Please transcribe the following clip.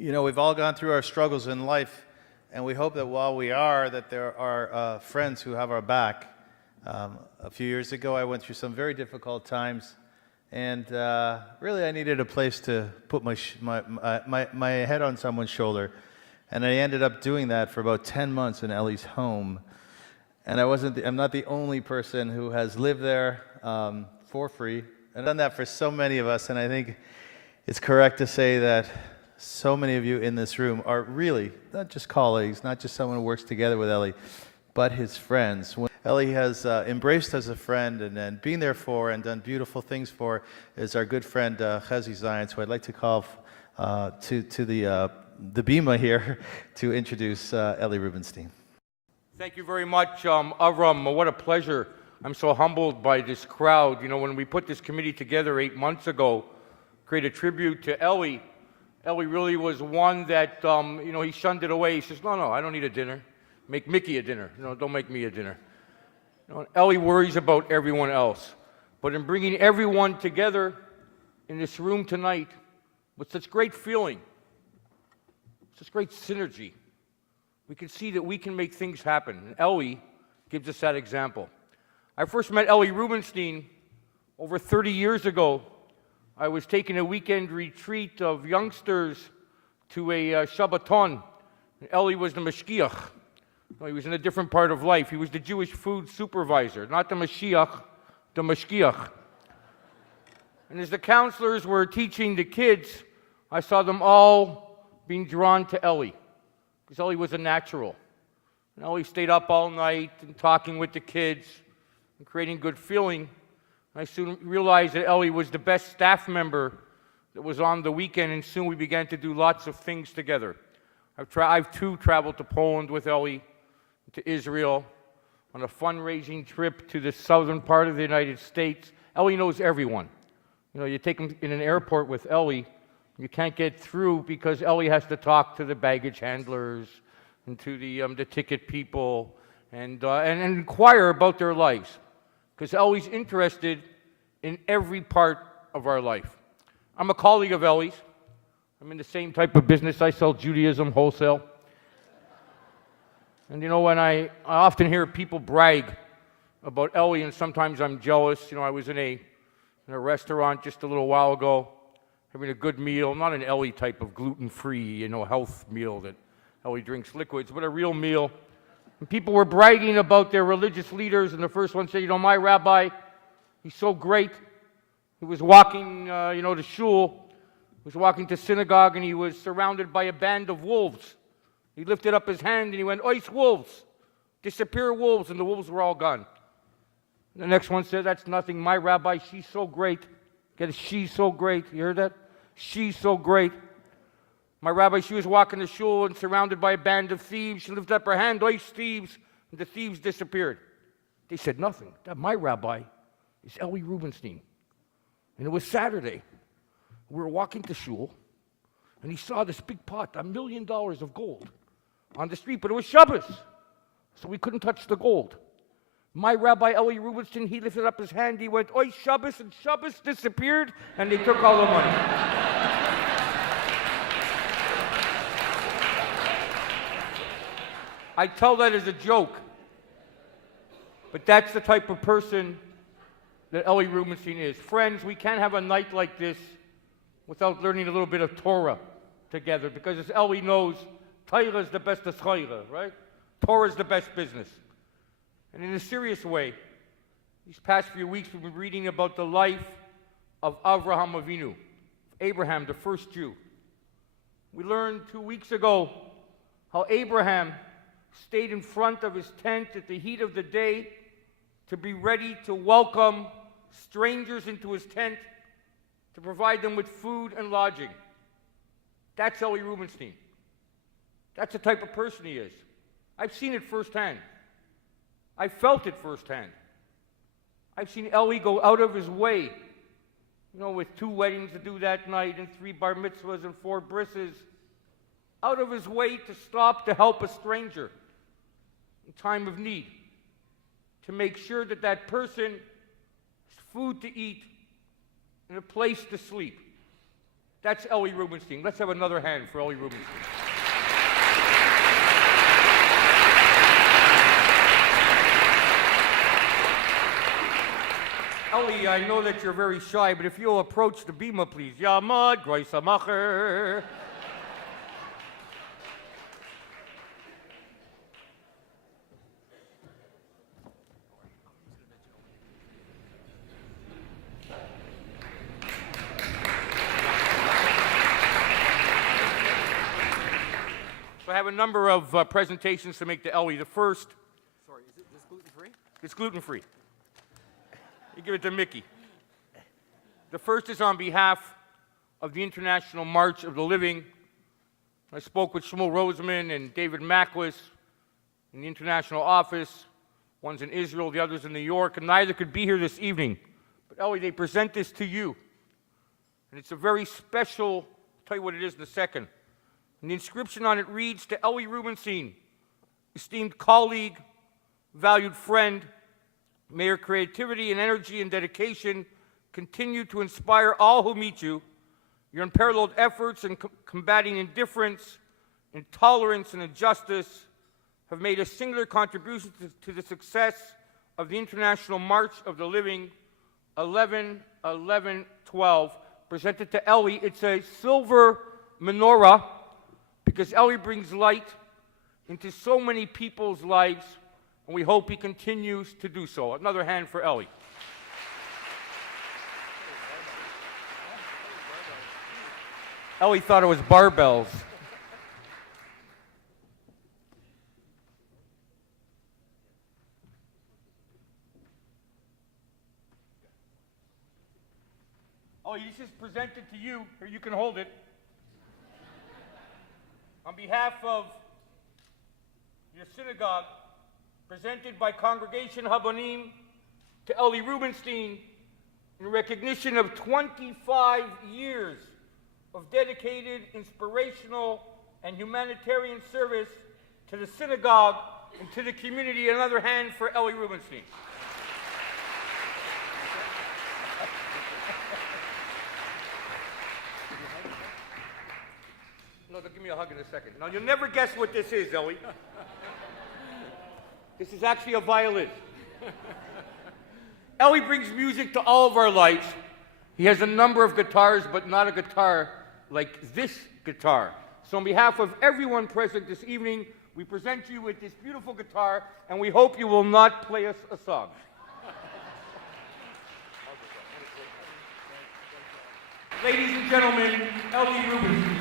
You know, we've all gone through our struggles in life, and we hope that while we are, that there are friends who have our back. A few years ago, I went through some very difficult times, and really I needed a place to put my head on someone's shoulder. And I ended up doing that for about 10 months in Ellie's home. And I'm not the only person who has lived there for free. I've done that for so many of us, and I think it's correct to say that so many of you in this room are really not just colleagues, not just someone who works together with Ellie, but his friends. Ellie has embraced as a friend and been there for and done beautiful things for is our good friend Chezi Zion, who I'd like to call to the bima here to introduce Ellie Rubenstein. Thank you very much, Avram. What a pleasure. I'm so humbled by this crowd. You know, when we put this committee together 8 months ago, create a tribute to Ellie, Ellie really was one that, you know, he shunned it away. He says, no, I don't need a dinner. Make Mickey a dinner. You know, don't make me a dinner. You know, Ellie worries about everyone else. But in bringing everyone together in this room tonight with such great feeling, such great synergy, we can see that we can make things happen. And Ellie gives us that example. I first met Ellie Rubenstein over 30 years ago. I was taking a weekend retreat of youngsters to a Shabbaton. Ellie was the Mashgiach. No, he was in a different part of life. He was the Jewish food supervisor, not the Mashiach, the Mashgiach. And as the counselors were teaching the kids, I saw them all being drawn to Ellie, because Ellie was a natural. And Ellie stayed up all night and talking with the kids and creating good feeling. I soon realized that Ellie was the best staff member that was on the weekend, and soon we began to do lots of things together. I've too traveled to Poland with Ellie, to Israel, on a fundraising trip to the southern part of the United States. Ellie knows everyone. You know, you take them in an airport with Ellie, you can't get through because Ellie has to talk to the baggage handlers and to the ticket people and inquire about their lives, because Ellie's interested in every part of our life. I'm a colleague of Ellie's. I'm in the same type of business. I sell Judaism wholesale. And you know, when I often hear people brag about Ellie, and sometimes I'm jealous. You know, I was in a restaurant just a little while ago, having a good meal, not an Ellie type of gluten-free, you know, health meal that Ellie drinks liquids, but a real meal. And people were bragging about their religious leaders, and the first one said, you know, my rabbi, he's so great. He was walking, you know, to shul, he was walking to synagogue, and he was surrounded by a band of wolves. He lifted up his hand, and he went, ois, wolves, disappear, wolves, and the wolves were all gone. The next one said, that's nothing. My rabbi, she's so great. Get it? She's so great. You heard that? She's so great. My rabbi, she was walking to shul and surrounded by a band of thieves. She lifted up her hand, ois, thieves, and the thieves disappeared. They said nothing. My rabbi is Ellie Rubenstein. And it was Saturday. We were walking to shul, and he saw this big pot, $1 million of gold, on the street, but it was Shabbos, so we couldn't touch the gold. My rabbi, Ellie Rubenstein, he lifted up his hand, he went, oi, Shabbos, and Shabbos disappeared, and they took all the money. I tell that as a joke, but that's the type of person that Ellie Rubenstein is. Friends, we can't have a night like this without learning a little bit of Torah together, because as Ellie knows, Torah is the best of Chayra, right? Torah is the best business. And in a serious way, these past few weeks we've been reading about the life of Avraham Avinu, Abraham, the first Jew. We learned 2 weeks ago how Abraham stayed in front of his tent at the heat of the day to be ready to welcome strangers into his tent, to provide them with food and lodging. That's Ellie Rubenstein. That's the type of person he is. I've seen it firsthand. I felt it firsthand. I've seen Ellie go out of his way, you know, with 2 weddings to do that night and 3 bar mitzvahs and 4 brisses, out of his way to stop to help a stranger in time of need, to make sure that that person has food to eat and a place to sleep. That's Ellie Rubenstein. Let's have another hand for Ellie Rubenstein. Ellie, I know that you're very shy, but if you'll approach the bima, please. Yamad, Groisa Macher. So I have a number of presentations to make to Ellie. The first. Sorry, is this gluten-free? It's gluten-free. You give it to Mickey. The first is on behalf of the International March of the Living. I spoke with Shmuel Roseman and David Macklis in the international office. One's in Israel, the other's in New York, and neither could be here this evening. But Ellie, they present this to you. And it's a very special, I'll tell you what it is in a second. And the inscription on it reads, to Ellie Rubenstein, esteemed colleague, valued friend, may your creativity and energy and dedication continue to inspire all who meet you. Your unparalleled efforts in combating indifference, intolerance, and injustice have made a singular contribution to the success of the International March of the Living 11-11-12, presented to Ellie. It's a silver menorah because Ellie brings light into so many people's lives, and we hope he continues to do so. Another hand for Ellie. Ellie thought it was barbells. Oh, this is presented to you. Here, you can hold it. On behalf of your synagogue, presented by Congregation Habonim to Ellie Rubenstein in recognition of 25 years of dedicated, inspirational, and humanitarian service to the synagogue and to the community. Another hand for Ellie Rubenstein. No, they'll give me a hug in a second. Now, you'll never guess what this is, Ellie. This is actually a violin. Ellie brings music to all of our lives. He has a number of guitars, but not a guitar like this guitar. So on behalf of everyone present this evening, we present you with this beautiful guitar, and we hope you will not play us a song. Ladies and gentlemen, Ellie Rubenstein.